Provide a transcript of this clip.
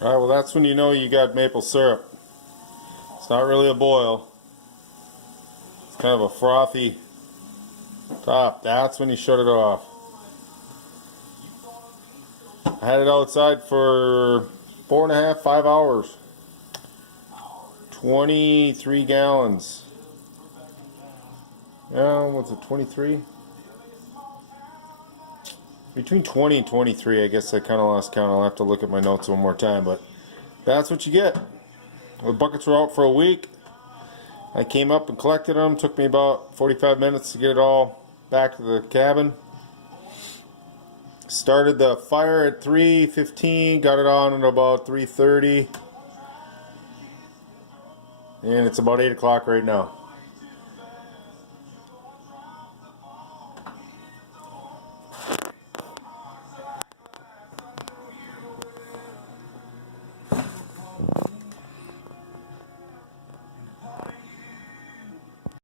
Alright, well that's when you know you got maple syrup. It's not really a boil. It's kind of a frothy top. That's when you shut it off. I had it outside for 4.5, 5 hours. 23 gallons. Yeah, what's it, 23? Between 20 and 23, I guess I kind of lost count. I'll have to look at my notes one more time, but that's what you get. The buckets were out for a week. I came up and collected them. Took me about 45 minutes to get it all back to the cabin. Started the fire at 3:15, got it on at about 3:30, and it's about 8 o'clock right now.